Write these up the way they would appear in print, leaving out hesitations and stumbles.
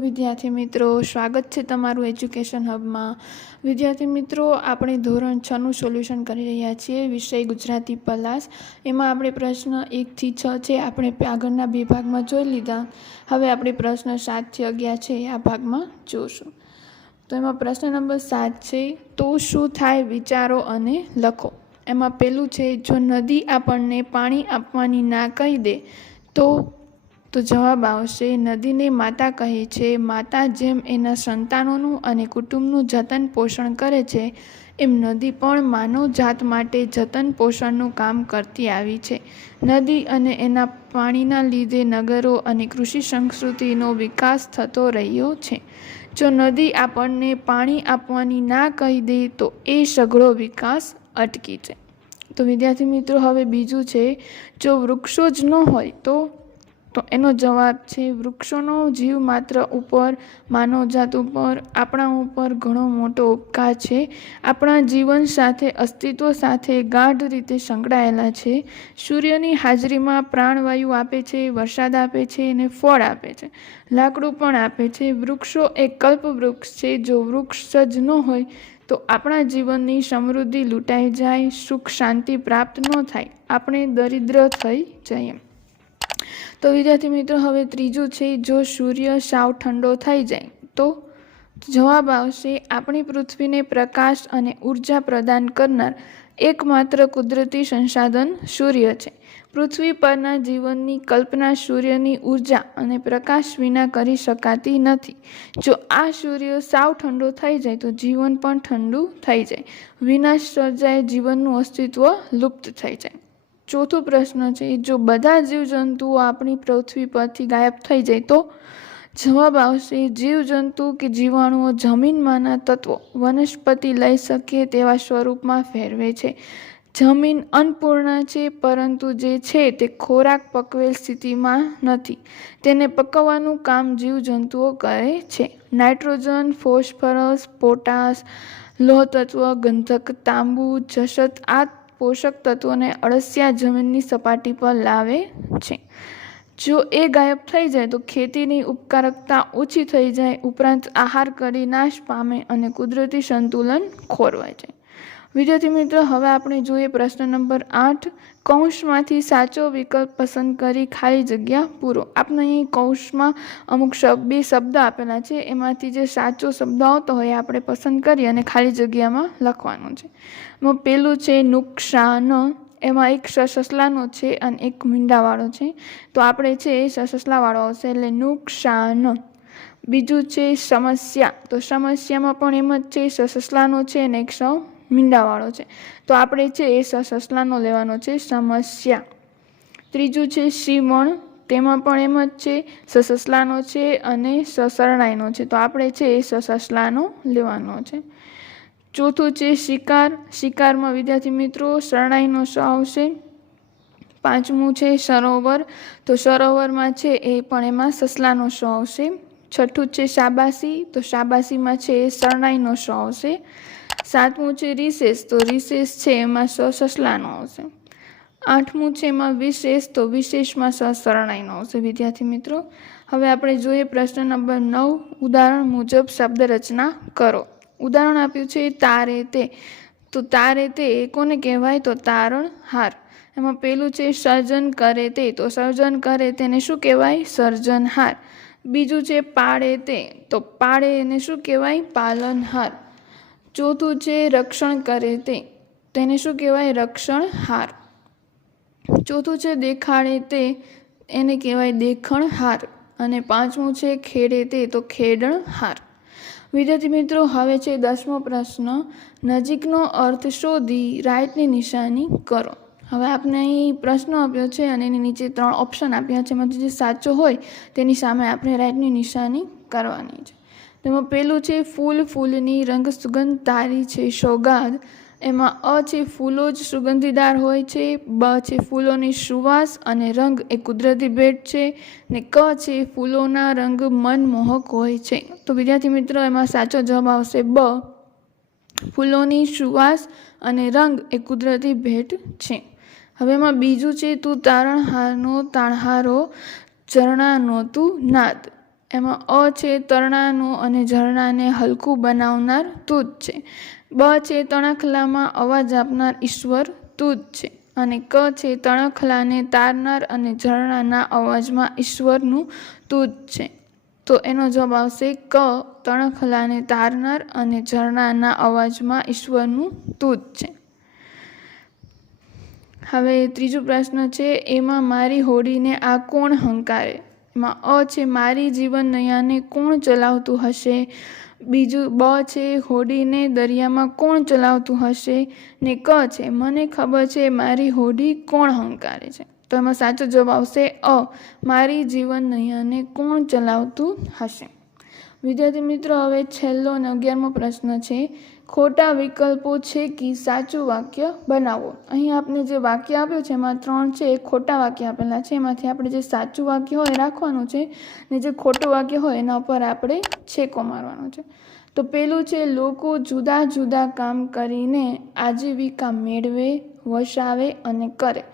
વિદ્યાર્થી મિત્રો, સ્વાગત છે તમારું એજ્યુકેશન હબમાં। વિદ્યાર્થી મિત્રો, આપણે ધોરણ 6 નું સોલ્યુશન કરી રહ્યા છીએ, વિષય ગુજરાતી પલાસ। એમાં આપણે પ્રશ્ન 1 થી 6 છે, આપણે આગળના બે ભાગમાં જોઈ લીધા। હવે આપણે પ્રશ્ન 7 થી 11 છે આ ભાગમાં જોશું। તો એમાં પ્રશ્ન નંબર 7 છે, તો શું થાય વિચારો અને લખો। એમાં પહેલું છે, જો નદી આપણને પાણી આપવાની ના કહી દે તો જવાબ આવશે, નદીને માતા કહે છે। માતા જેમ એના સંતાનોનું અને કુટુંબનું જતન પોષણ કરે છે, એમ નદી પણ માનવ જાત માટે જતન પોષણનું કામ કરતી આવી છે। નદી અને એના પાણીના લીધે નગરો અને કૃષિ સંસ્કૃતિનો વિકાસ થતો રહ્યો છે। જો નદી આપણને પાણી આપવાની ના કહી દે તો એ સઘળો વિકાસ અટકી જાય। તો વિદ્યાર્થી મિત્રો, હવે બીજું છે, જો વૃક્ષો જ ન હોય તો એનો જવાબ છે, વૃક્ષોનો જીવ માત્ર ઉપર, માનવજાત ઉપર, આપણા ઉપર ઘણો મોટો ઉપકાર છે। આપણા જીવન સાથે, અસ્તિત્વ સાથે ગાઢ રીતે સંકળાયેલા છે। સૂર્યની હાજરીમાં પ્રાણવાયુ આપે છે, વરસાદ આપે છે અને ફળ આપે છે, લાકડું પણ આપે છે। વૃક્ષો એક કલ્પવૃક્ષ છે। જો વૃક્ષ જ ન હોય તો આપણા જીવનની સમૃદ્ધિ લૂંટાઈ જાય, સુખ શાંતિ પ્રાપ્ત ન થાય, આપણે દરિદ્ર થઈ જઈએ। તો વિદ્યાર્થી મિત્રો, હવે ત્રીજું છે, જો સૂર્ય સાવ ઠંડો થઈ જાય તો જવાબ આવશે, આપણી પૃથ્વીને પ્રકાશ અને ઉર્જા પ્રદાન કરનાર એકમાત્ર કુદરતી સંસાધન સૂર્ય છે। પૃથ્વી પરના જીવનની કલ્પના સૂર્યની ઉર્જા અને પ્રકાશ વિના કરી શકાતી નથી। જો આ સૂર્ય સાવ ઠંડો થઈ જાય તો જીવન પણ ઠંડુ થઈ જાય, વિનાશ સર્જાય, જીવનનું અસ્તિત્વ લુપ્ત થઈ જાય। ચોથો પ્રશ્ન છે, જો બધા જીવજંતુઓ આપણી પૃથ્વી પરથી ગાયબ થઈ જાય તો જવાબ આવશે, જીવજંતુ કે જીવાણુઓ જમીનમાંના તત્વો વનસ્પતિ લઈ શકે તેવા સ્વરૂપમાં ફેરવે છે। જમીન અન્નપૂર્ણા છે, પરંતુ જે છે તે ખોરાક પકવેલ સ્થિતિમાં નથી, તેને પકવવાનું કામ જીવજંતુઓ કરે છે। નાઇટ્રોજન, ફોસ્ફરસ, પોટાશ, લોહ તત્વ, ગંધક, તાંબુ, જસત આ પોષક તત્વોને અળસિયા જમીનની સપાટી પર લાવે છે। જો એ ગાયબ થઈ જાય તો ખેતીની ઉપકારકતા ઓછી થઈ જાય, ઉપરાંત આહાર કરી નાશ પામે અને કુદરતી સંતુલન ખોરવાઈ જાય। વિદ્યાર્થી મિત્રો, હવે આપણે જોઈએ પ્રશ્ન નંબર 8, કૌંસમાંથી સાચો વિકલ્પ પસંદ કરી ખાલી જગ્યા પૂરો। આપણે અહીં કૌંસમાં અમુક બે શબ્દ આપેલા છે, એમાંથી જે સાચો શબ્દ આવતો હોય આપણે પસંદ કરી અને ખાલી જગ્યામાં લખવાનું છે। એમાં પેલું છે નુકસાન, એમાં એક સસલાનો છે અને એક મીંડાવાળો છે, તો આપણે છે એ સસલાવાળો હશે એટલે નુકસાન। બીજું છે સમસ્યા, તો સમસ્યામાં પણ એમ જ છે, સસલાનો છે અને એક મીંડાવાળો છે, તો આપણે છે એ સસલાનો લેવાનો છે, સમસ્યા। ત્રીજું છે સીમણ, તેમાં પણ એમ જ છે, સસલાનો છે અને શરણાઈનો છે, તો આપણે છે એ સસલાનો લેવાનો છે। ચોથું છે શિકાર, શિકારમાં વિદ્યાર્થી મિત્રો શરણાઈનો સ આવશે। પાંચમું છે સરોવર, તો સરોવરમાં છે એ પણ એમાં સસલાનો સ આવશે। છઠ્ઠું છે શાબાશી, તો શાબાશીમાં છે એ શરણાઈનો સ આવશે। સાતમું છે રિસેસ, તો રિસેસ છે એમાં સસલાનો આવશે। આઠમું છે એમાં વિશેષ, તો વિશેષમાં શરણાઈનો આવશે। વિદ્યાર્થી મિત્રો, હવે આપણે જોઈએ પ્રશ્ન નંબર 9, ઉદાહરણ મુજબ શબ્દ રચના કરો। ઉદાહરણ આપ્યું છે તારે તે, તો તારે તે કોને કહેવાય, તો તારણહાર। એમાં પેલું છે સર્જન કરે તે, તો સર્જન કરે તેને શું કહેવાય, સર્જનહાર। બીજું છે પાળે તે, તો પાળે એને શું કહેવાય, પાલનહાર। ચોથું છે રક્ષણ કરે તે, તેને શું કહેવાય, રક્ષણહાર। ચોથું છે દેખાડે તે, એને કહેવાય દેખણહાર। અને પાંચમું છે ખેડે તે, તો ખેડણહાર। વિદ્યાર્થી મિત્રો, હવે છે 10મો પ્રશ્ન, નજીકનો અર્થ શોધી રાઈટની નિશાની કરો। હવે આપણે અહીં પ્રશ્ન આપ્યો છે અને એની નીચે 3 ઓપ્શન આપ્યા છે, એમાંથી જે સાચો હોય તેની સામે આપણે રાઈટની નિશાની કરવાની છે। તેમાં પેલું છે ફૂલ ફૂલની રંગ સુગંધ તારી છે સોગાદ, એમાં અ છે ફૂલો જ સુગંધીદાર હોય છે, બ છે ફૂલોની સુવાસ અને રંગ એ કુદરતી ભેટ છે, ને ક છે ફૂલોના રંગ મનમોહક હોય છે। તો વિદ્યાર્થી મિત્રો, એમાં સાચો જવાબ આવશે બ, ફૂલોની સુવાસ અને રંગ એ કુદરતી ભેટ છે। હવે એમાં બીજું છે તું તારણહારનો તાણહારો ઝરણાનો તું નાદ, એમાં અ છે તરણાનું અને ઝરણાને હલકું બનાવનાર તું જ છે. બ છે તણખલામાં અવાજ આપનાર ઈશ્વર તું જ છે. અને ક છે તણખલાને તારનાર અને ઝરણાના અવાજમાં ઈશ્વરનું તું જ છે. તો એનો જવાબ આવશે ક, તણખલાને તારનાર અને ઝરણાના અવાજમાં ઈશ્વરનું તું જ છે. હવે ત્રીજો પ્રશ્ન છે, એમાં મારી હોડીને આ કોણ હંકારે? એમાં અ છે મારી જીવન નૈયાને કોણ ચલાવતું હશે? બીજું બ છે હોડીને દરિયામાં કોણ ચલાવતું હશે? ને ક છે મને ખબર છે મારી હોડી કોણ હંકારે છે? તો એમાં સાચો જવાબ આવશે અ, મારી જીવન નૈયાને કોણ ચલાવતું હશે. વિદ્યાર્થી મિત્રો, હવે છેલ્લો અને 11મો પ્રશ્ન છે, ખોટા વિકલ્પો છે કે સાચું વાક્ય બનાવો. અહીં આપણે જે વાક્ય આપ્યું છે એમાં 3 છે ખોટા વાક્ય આપેલા છે. એમાંથી આપણે જે સાચું વાક્ય હોય એ રાખવાનું છે ને જે ખોટું વાક્ય હોય એના ઉપર આપણે છેકો મારવાનો છે. તો પેલું છે, લોકો જુદા જુદા કામ કરીને આજીવિકા મેળવે, વસાવે અને કરે.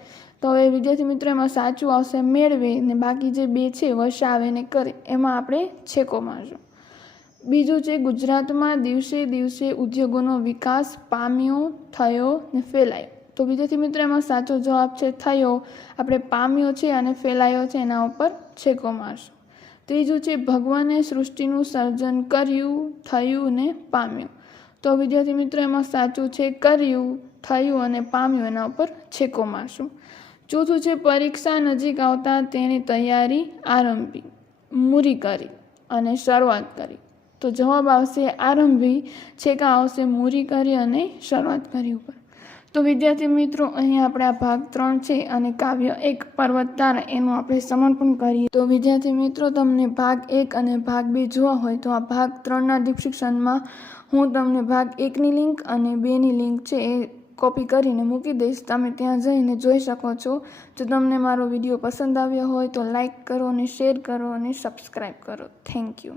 તો હવે વિદ્યાર્થી મિત્રો, એમાં સાચું આવશે મેળવે ને બાકી જે 2 છે વસાવે ને કરે એમાં આપણે છેકો મારશું. બીજું છે, ગુજરાતમાં દિવસે દિવસે ઉદ્યોગોનો વિકાસ પામ્યો, થયો ને ફેલાયો. તો વિદ્યાર્થી મિત્રો, એમાં સાચો જવાબ છે થયો. આપણે પામ્યો છે અને ફેલાયો છે એના ઉપર છેકો મારશું. ત્રીજું છે, ભગવાને સૃષ્ટિનું સર્જન કર્યું, થયું ને પામ્યું. તો વિદ્યાર્થી મિત્રો, એમાં સાચું છે કર્યું, થયું અને પામ્યું એના ઉપર છેકો મારશું. ચોથું છે, પરીક્ષા નજીક આવતા તેની તૈયારી આરંભી, મૂરી કરી અને શરૂઆત કરી. તો જવાબ આવશે આરંભી, છેકા આવશે મૂરી કરી અને શરૂઆત કરી ઉપર. તો વિદ્યાર્થી મિત્રો, અહીં આપણે આ ભાગ 3 છે અને કાવ્ય 1 પર્વત તારા એનું આપણે સમર્પણ કરીએ. તો વિદ્યાર્થી મિત્રો, તમને ભાગ 1 અને ભાગ 2 જોવા હોય તો આ ભાગ 3ના ડિસ્ક્રિપ્શનમાં હું તમને ભાગ 1ની લિંક અને 2ની લિંક છે એ કોપી કરીને મૂકી દઈશ. તમે ત્યાં જઈને જોઈ શકો છો. જો તમને મારો વિડીયો પસંદ આવ્યો હોય તો લાઈક કરો અને શેર કરો અને સબસ્ક્રાઈબ કરો. Thank you.